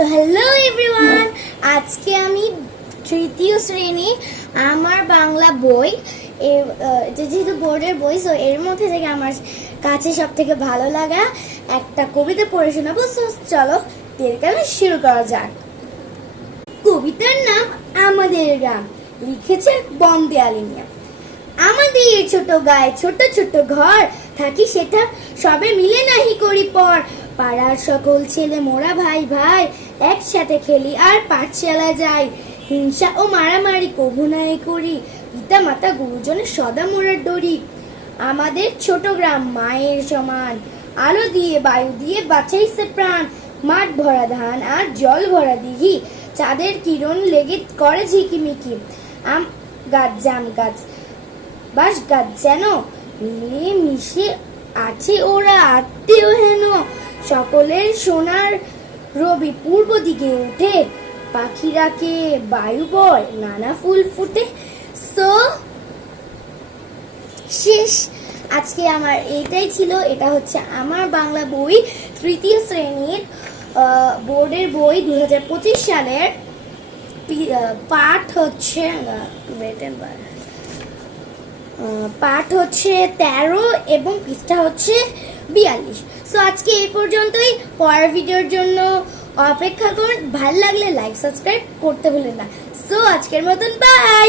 So hello everyone, আজকে আমি তৃতীয় শ্রেণী আমার বাংলা বই যেহেতু বোর্ডের বই, সো এর মধ্যে থেকে আমার কাছে সব থেকে ভালো লাগা একটা কবিতা পড়ে শোনাবো। সো চলো দেরকালে শুরু করা যাক। কবিতার নাম আমাদের গ্রাম, লিখেছেন বন্দে আলী মিয়া। আমাদের ছোট গায়ে ছোট ছোট ঘর, থাকি সেটা সবে মিলে নাহি করি পর। পাড়ার সকল ছেলে মোরা ভাই ভাই, একসাথে খেলি আর পাঠশালা যাই। হিংসা ও মারামারি কভু নাই করি, পিতা মাতা গুরুজনের সদা মোরার ডরি। আমাদের ছোট গ্রাম মায়ের সমান, আলো দিয়ে বায়ু দিয়ে বাঁচাইছে প্রাণ। মাঠ ভরা ধান আর জল ভরা দিঘি, চাঁদের কিরণ লেগে করে ঝিকিমিকি। আম গাছ জাম গাছ বাস গাছ যেন মিলে মিশে আছে ওরা আত্মীয় হেন। সকলের সোনার রবি পূর্ব দিকে উঠে, পাখিরাকে বায়ু বয় নানা ফুল ফুটে। সো শেষ, আজকে আমার এইটাই ছিল। এটা হচ্ছে আমার বাংলা বই, তৃতীয় শ্রেণীর বোর্ডের বই 2025 সালের। পাঠ হচ্ছে 13 এবং পৃষ্ঠা হচ্ছে 42। সো আজকে এই পর্যন্তই। পরের ভিডিওর জন্য অপেক্ষা করুন। ভালো লাগলে লাইক সাবস্ক্রাইব করতে ভুলেন না। সো আজকের মতন বাই।